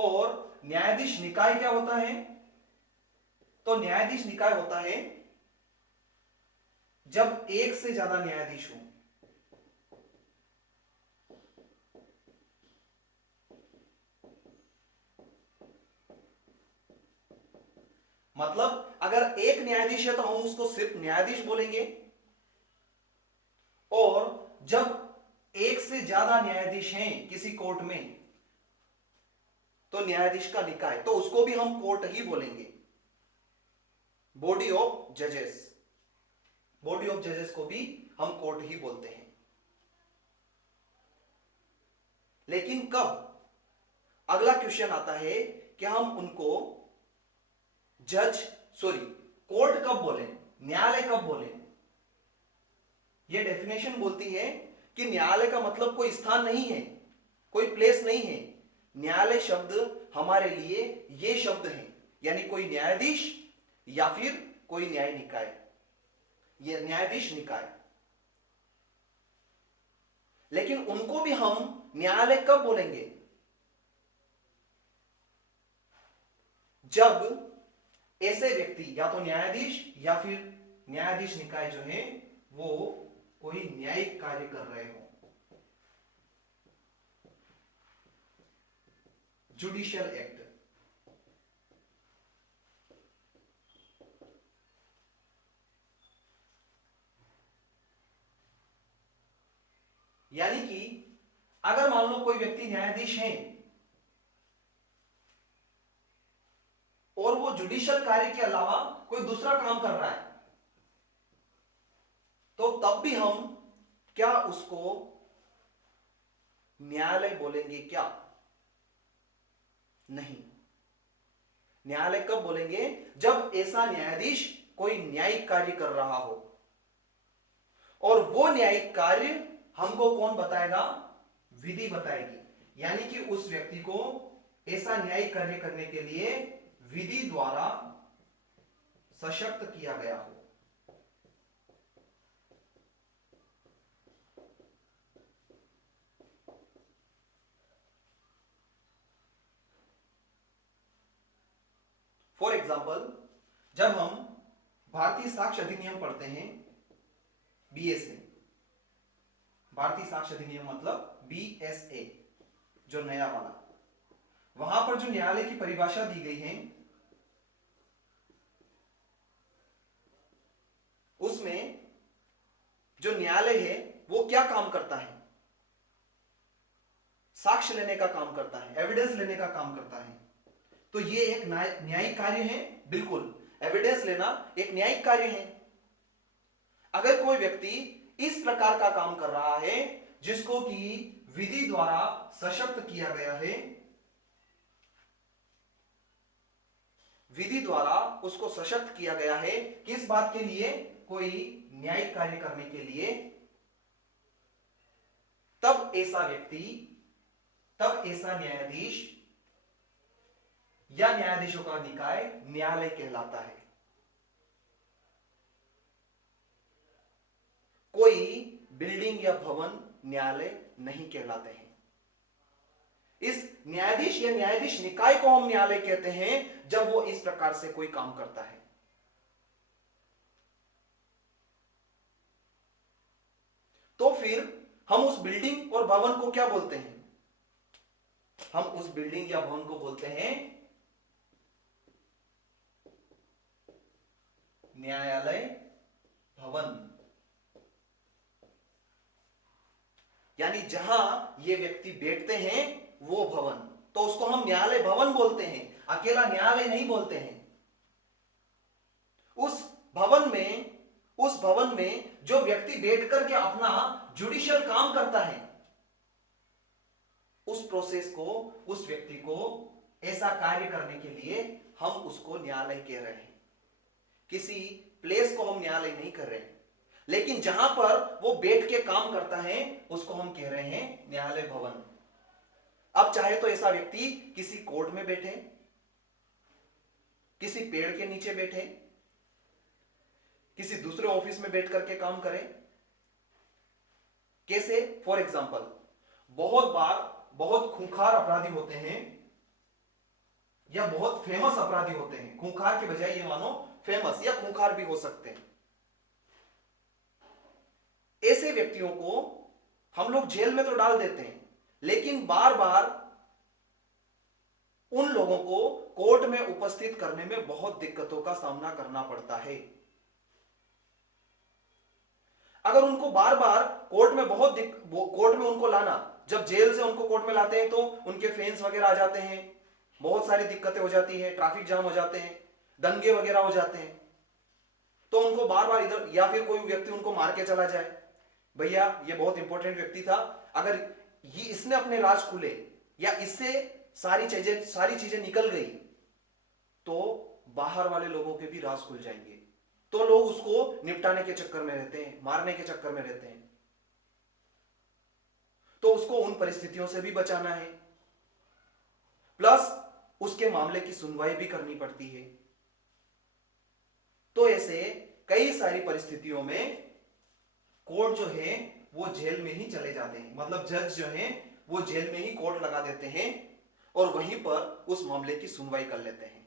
और न्यायाधीश निकाय क्या होता है? तो न्यायाधीश निकाय होता है जब एक से ज्यादा न्यायाधीश हो। मतलब अगर एक न्यायाधीश है तो हम उसको सिर्फ न्यायाधीश बोलेंगे, और जब एक से ज्यादा न्यायाधीश हैं किसी कोर्ट में तो न्यायाधीश का निकाय, तो उसको भी हम कोर्ट ही बोलेंगे, बॉडी ऑफ जजेस। बॉडी ऑफ जजेस को भी हम कोर्ट ही बोलते हैं। लेकिन कब, अगला क्वेश्चन आता है कि हम उनको जज सॉरी कोर्ट कब बोले, न्यायालय कब बोले? यह डेफिनेशन बोलती है कि न्यायालय का मतलब कोई स्थान नहीं है, कोई प्लेस नहीं है। न्यायालय शब्द हमारे लिए ये शब्द है, यानी कोई न्यायाधीश या फिर कोई न्याय निकाय, ये न्यायाधीश निकाय। लेकिन उनको भी हम न्यायालय कब बोलेंगे? जब ऐसे व्यक्ति या तो न्यायाधीश या फिर न्यायाधीश निकाय जो है वो कोई न्यायिक कार्य कर रहे हो, जुडिशियल एक्ट। यानी कि अगर मान लो कोई व्यक्ति न्यायाधीश है और वो जुडिशियल कार्य के अलावा कोई दूसरा काम कर रहा है, तो तब भी हम क्या उसको न्यायालय बोलेंगे क्या? नहीं। न्यायालय कब बोलेंगे? जब ऐसा न्यायाधीश कोई न्यायिक कार्य कर रहा हो, और वो न्यायिक कार्य हमको कौन बताएगा? विधि बताएगी। यानी कि उस व्यक्ति को ऐसा न्यायिक कार्य करने के लिए विधि द्वारा सशक्त किया गया हो। फॉर एग्जाम्पल, जब हम भारतीय साक्ष्य अधिनियम पढ़ते हैं बीएस में, भारतीय साक्ष्य अधिनियम मतलब बीएसए जो नया वाला, वहां पर जो न्यायालय की परिभाषा दी गई है उसमें जो न्यायालय है वो क्या काम करता है? साक्ष्य लेने का काम करता है, एविडेंस लेने का काम करता है। तो ये एक न्यायिक कार्य है, बिल्कुल, एविडेंस लेना एक न्यायिक कार्य है। अगर कोई व्यक्ति इस प्रकार का काम कर रहा है जिसको कि विधि द्वारा सशक्त किया गया है, विधि द्वारा उसको सशक्त किया गया है, किस बात के लिए? कोई न्यायिक कार्य करने के लिए, तब ऐसा व्यक्ति, तब ऐसा न्यायाधीश या न्यायाधीशों का निकाय न्यायालय कहलाता है। कोई बिल्डिंग या भवन न्यायालय नहीं कहलाते हैं। इस न्यायाधीश या न्यायाधीश निकाय को हम न्यायालय कहते हैं जब वो इस प्रकार से कोई काम करता है। तो फिर हम उस बिल्डिंग और भवन को क्या बोलते हैं? हम उस बिल्डिंग या भवन को बोलते हैं न्यायालय भवन। यानी जहां ये व्यक्ति बैठते हैं वो भवन, तो उसको हम न्यायालय भवन बोलते हैं, अकेला न्यायालय नहीं बोलते हैं। उस भवन में जो व्यक्ति बैठ करके अपना जुडिशियल काम करता है, उस प्रोसेस को, उस व्यक्ति को ऐसा कार्य करने के लिए हम उसको न्यायालय कह रहे हैं। किसी प्लेस को हम न्यायालय नहीं कर रहे हैं, लेकिन जहां पर वो बैठ के काम करता है उसको हम कह रहे हैं न्यायालय भवन। अब चाहे तो ऐसा व्यक्ति किसी कोर्ट में बैठे, किसी पेड़ के नीचे बैठे, किसी दूसरे ऑफिस में बैठ करके काम करे। कैसे? फॉर एग्जाम्पल, बहुत बार बहुत खूंखार अपराधी होते हैं या बहुत फेमस अपराधी होते हैं, खूंखार के बजाय ये मानो फेमस या खूंखार भी हो सकते हैं, ऐसे व्यक्तियों को हम लोग जेल में तो डाल देते हैं, लेकिन बार बार उन लोगों को कोर्ट में उपस्थित करने में बहुत दिक्कतों का सामना करना पड़ता है। अगर उनको बार बार कोर्ट में कोर्ट में उनको लाना, जब जेल से उनको कोर्ट में लाते हैं तो उनके फेंस वगैरह आ जाते हैं, बहुत सारी दिक्कतें हो जाती है, ट्रैफिक जाम हो जाते हैं, दंगे वगैरह हो जाते हैं, तो उनको बार बार इधर, या फिर कोई व्यक्ति उनको मार के चला जाए, भैया ये बहुत इंपॉर्टेंट व्यक्ति था, अगर ये इसने अपने राज खुले या इससे सारी चीजें निकल गई तो बाहर वाले लोगों के भी राज खुल जाएंगे, तो लोग उसको निपटाने के चक्कर में रहते हैं, मारने के चक्कर में रहते हैं। तो उसको उन परिस्थितियों से भी बचाना है, प्लस उसके मामले की सुनवाई भी करनी पड़ती है। तो ऐसे कई सारी परिस्थितियों में कोर्ट जो है वो जेल में ही चले जाते हैं, मतलब जज जो है वो जेल में ही कोर्ट लगा देते हैं और वहीं पर उस मामले की सुनवाई कर लेते हैं।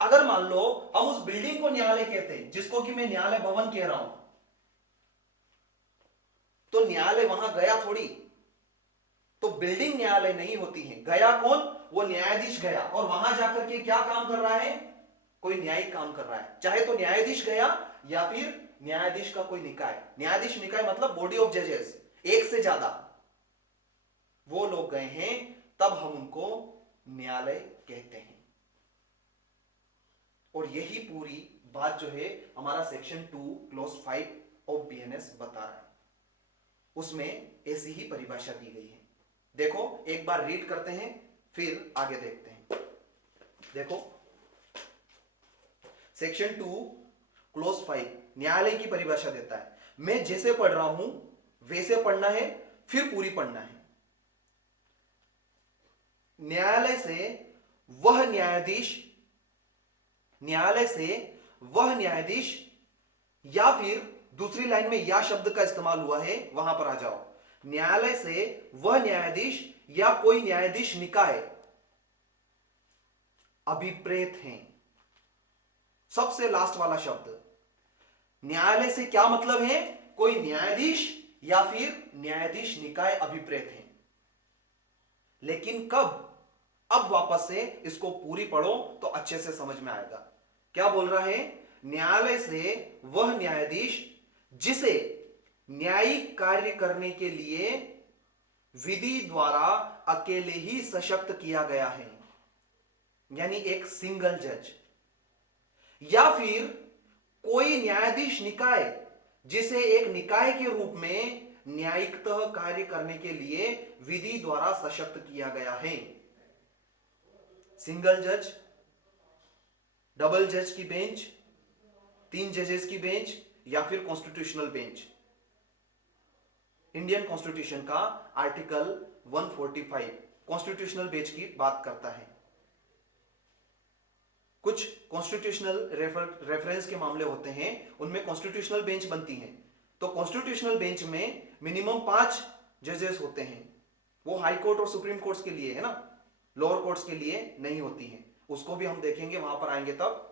अगर मान लो हम उस बिल्डिंग को न्यायालय कहते हैं, जिसको कि मैं न्यायालय भवन कह रहा हूं, तो न्यायालय वहां गया थोड़ी, तो बिल्डिंग न्यायालय नहीं होती है, गया कौन, वो न्यायाधीश गया, और वहां जाकर के क्या काम कर रहा है, कोई न्यायिक काम कर रहा है, चाहे तो न्यायाधीश गया या फिर न्यायाधीश का कोई निकाय, न्यायाधीश निकाय मतलब बॉडी ऑफ जजेस, एक से ज्यादा वो लोग गए हैं, तब हम उनको न्यायालय कहते हैं। और यही पूरी बात जो है हमारा सेक्शन 2 क्लॉज 5 ऑफ बीएनएस बता रहा है, उसमें ऐसी ही परिभाषा दी गई है। देखो एक बार रीड करते हैं फिर आगे देखते हैं। देखो सेक्शन 2 क्लॉज 5 न्यायालय की परिभाषा देता है, मैं जैसे पढ़ रहा हूं वैसे पढ़ना है, फिर पूरी पढ़ना है। न्यायालय से वह न्यायाधीश या फिर दूसरी लाइन में या शब्द का इस्तेमाल हुआ है, वहां पर आ जाओ, न्यायालय से वह न्यायाधीश या कोई न्यायाधीश निकाय अभिप्रेत हैं। सबसे लास्ट वाला शब्द, न्यायालय से क्या मतलब है, कोई न्यायाधीश या फिर न्यायाधीश निकाय अभिप्रेत हैं। लेकिन कब, अब वापस से इसको पूरी पढ़ो तो अच्छे से समझ में आएगा। क्या बोल रहा है, न्यायालय से वह न्यायाधीश जिसे न्यायिक कार्य करने के लिए विधि द्वारा अकेले ही सशक्त किया गया है, यानी एक सिंगल जज, या फिर कोई न्यायाधीश निकाय जिसे एक निकाय के रूप में न्यायिकतः कार्य करने के लिए विधि द्वारा सशक्त किया गया है। सिंगल जज, डबल जज की बेंच, 3 जजेस की बेंच, या फिर कॉन्स्टिट्यूशनल बेंच। इंडियन कॉन्स्टिट्यूशन का आर्टिकल 145 कॉन्स्टिट्यूशनल बेंच की बात करता है। कुछ कॉन्स्टिट्यूशनल रेफरेंस के मामले होते हैं, उनमें कॉन्स्टिट्यूशनल बेंच बनती हैं, तो कॉन्स्टिट्यूशनल बेंच में मिनिमम 5 जजेस होते हैं। वो हाई कोर्ट और सुप्रीम कोर्ट्स के लिए है ना, लोअर कोर्ट्स के लिए नहीं होती हैं, उसको भी हम देखेंगे, वहां पर आएंगे तब।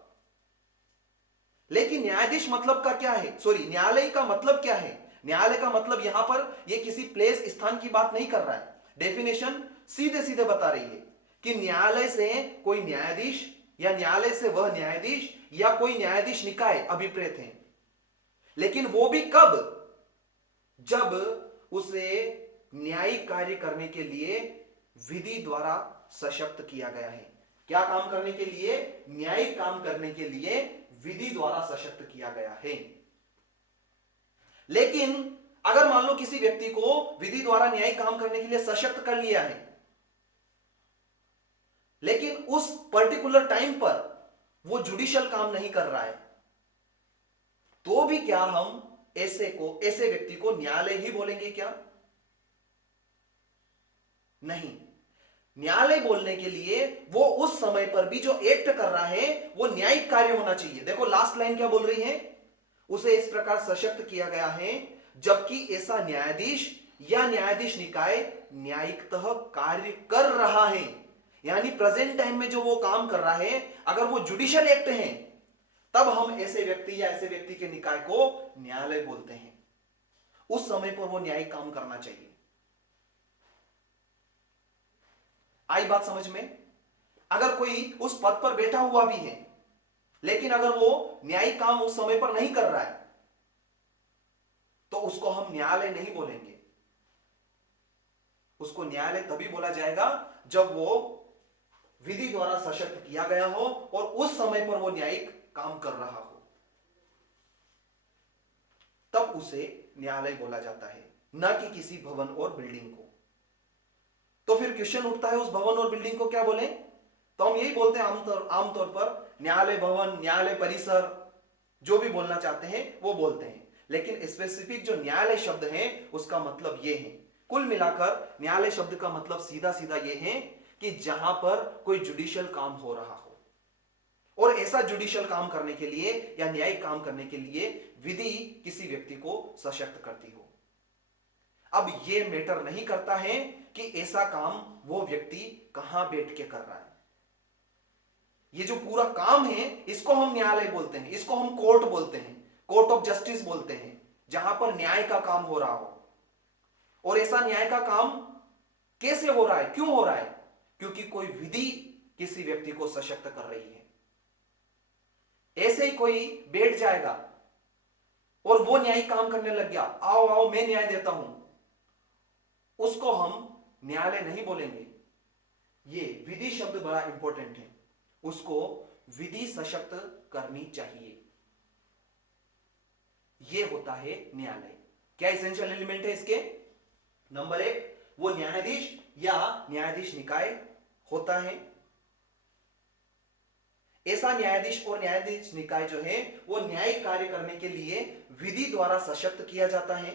लेकिन न्यायाधीश मतलब का क्या है, सॉरी न्यायालय का मतलब क्या है, न्यायालय का मतलब यहां पर ये किसी प्लेस स्थान की बात नहीं कर रहा है, डेफिनेशन सीधे सीधे बता रही है कि न्यायालय से कोई न्यायाधीश या न्यायालय से वह न्यायाधीश या कोई न्यायाधीश निकाय अभिप्रेत हैं। लेकिन वो भी कब, जब उसे न्यायिक कार्य करने के लिए विधि द्वारा सशक्त किया गया है। क्या काम करने के लिए, न्यायिक काम करने के लिए विधि द्वारा सशक्त किया गया है। लेकिन अगर मान लो किसी व्यक्ति को विधि द्वारा न्यायिक काम करने के लिए सशक्त कर लिया है, लेकिन उस पर्टिकुलर टाइम पर वो जुडिशियल काम नहीं कर रहा है, तो भी क्या हम ऐसे व्यक्ति को न्यायालय ही बोलेंगे क्या? नहीं, न्यायालय बोलने के लिए वो उस समय पर भी जो एक्ट कर रहा है वो न्यायिक कार्य होना चाहिए। देखो लास्ट लाइन क्या बोल रही है, उसे इस प्रकार सशक्त किया गया है जबकि ऐसा न्यायाधीश या न्यायाधीश निकाय न्यायिकतः कार्य कर रहा है, यानी प्रेजेंट टाइम में जो वो काम कर रहा है, अगर वो जुडिशियल एक्ट है, तब हम ऐसे व्यक्ति या ऐसे व्यक्ति के निकाय को न्यायालय बोलते हैं। उस समय पर वो न्यायिक काम करना चाहिए। आई बात समझ में? अगर कोई उस पद पर बैठा हुआ भी है, लेकिन अगर वो न्यायिक काम उस समय पर नहीं कर रहा है, तो उसको हम न्यायालय नहीं बोलेंगे। उसको न्यायालय तभी बोला जाएगा जब वो विधि द्वारा सशक्त किया गया हो और उस समय पर वो न्यायिक काम कर रहा हो, तब उसे न्यायालय बोला जाता है, न कि किसी भवन और बिल्डिंग को। तो फिर क्वेश्चन उठता है, उस भवन और बिल्डिंग को क्या बोलें? तो हम यही बोलते हैं आमतौर पर न्यायालय भवन, न्यायालय परिसर, जो भी बोलना चाहते हैं वो बोलते हैं। लेकिन स्पेसिफिक जो न्यायालय शब्द है उसका मतलब ये है। कुल मिलाकर न्यायालय शब्द का मतलब सीधा सीधा ये है कि जहां पर कोई जुडिशियल काम हो रहा हो, और ऐसा जुडिशियल काम करने के लिए या न्यायिक काम करने के लिए विधि किसी व्यक्ति को सशक्त करती हो। अब यह मैटर नहीं करता है कि ऐसा काम वो व्यक्ति कहां बैठ के कर रहा है। ये जो पूरा काम है इसको हम न्यायालय बोलते हैं, इसको हम कोर्ट बोलते हैं, कोर्ट ऑफ जस्टिस बोलते हैं, जहां पर न्याय का काम हो रहा हो। और ऐसा न्याय का काम कैसे हो रहा है, क्यों हो रहा है? क्योंकि कोई विधि किसी व्यक्ति को सशक्त कर रही है। ऐसे ही कोई बैठ जाएगा और वो न्यायिक काम करने लग गया, आओ आओ मैं न्याय देता हूं, उसको हम न्यायालय नहीं बोलेंगे। ये विधि शब्द बड़ा इंपॉर्टेंट है, उसको विधि सशक्त करनी चाहिए, ये होता है न्यायालय। क्या एसेंशियल एलिमेंट है इसके? नंबर 1, वो न्यायाधीश या न्यायाधीश निकाय होता है। ऐसा न्यायाधीश और न्यायाधीश निकाय जो है वो न्यायिक कार्य करने के लिए विधि द्वारा सशक्त किया जाता है।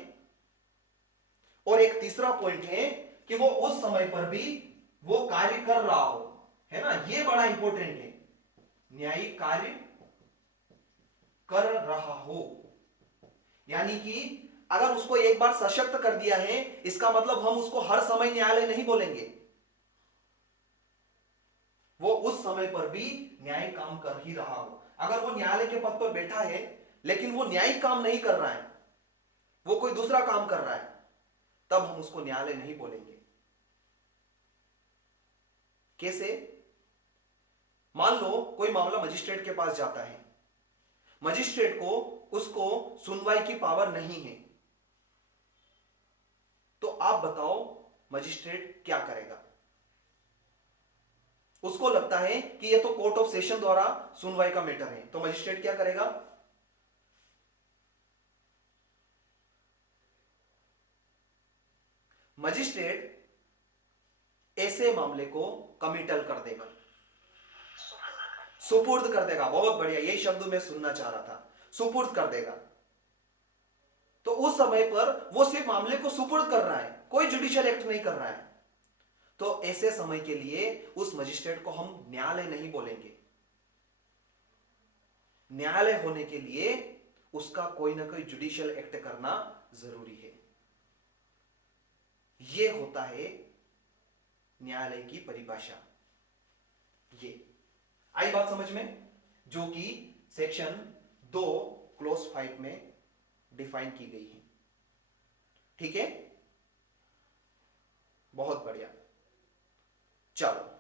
और एक तीसरा पॉइंट है कि वो उस समय पर भी वो कार्य कर रहा हो, है ना, ये बड़ा इंपॉर्टेंट है, न्यायिक कार्य कर रहा हो। यानी कि अगर उसको एक बार सशक्त कर दिया है, इसका मतलब हम उसको हर समय न्यायालय नहीं बोलेंगे, वो उस समय पर भी न्यायिक काम कर ही रहा हो। अगर वो न्यायालय के पद पर बैठा है लेकिन वो न्यायिक काम नहीं कर रहा है, वो कोई दूसरा काम कर रहा है, तब हम उसको न्यायालय नहीं बोलेंगे। कैसे? मान लो कोई मामला मजिस्ट्रेट के पास जाता है, मजिस्ट्रेट को उसको सुनवाई की पावर नहीं है, तो आप बताओ मजिस्ट्रेट क्या करेगा? उसको लगता है कि ये तो कोर्ट ऑफ सेशन द्वारा सुनवाई का मैटर है, तो मजिस्ट्रेट क्या करेगा? मजिस्ट्रेट ऐसे मामले को कमिटल कर देगा, सुपुर्द कर देगा। बहुत बढ़िया, यही शब्द मैं सुनना चाह रहा था, सुपुर्द कर देगा। तो उस समय पर वो सिर्फ मामले को सुपुर्द कर रहा है, कोई जुडिशियल एक्ट नहीं कर रहा है। तो ऐसे समय के लिए उस मजिस्ट्रेट को हम न्यायालय नहीं बोलेंगे। न्यायालय होने के लिए उसका कोई ना कोई जुडिशियल एक्ट करना जरूरी है। यह होता है न्यायालय की परिभाषा। ये आई बात समझ में, जो कि सेक्शन 2 क्लॉज 5 में डिफाइन की गई है। ठीक है, बहुत बढ़िया। चलो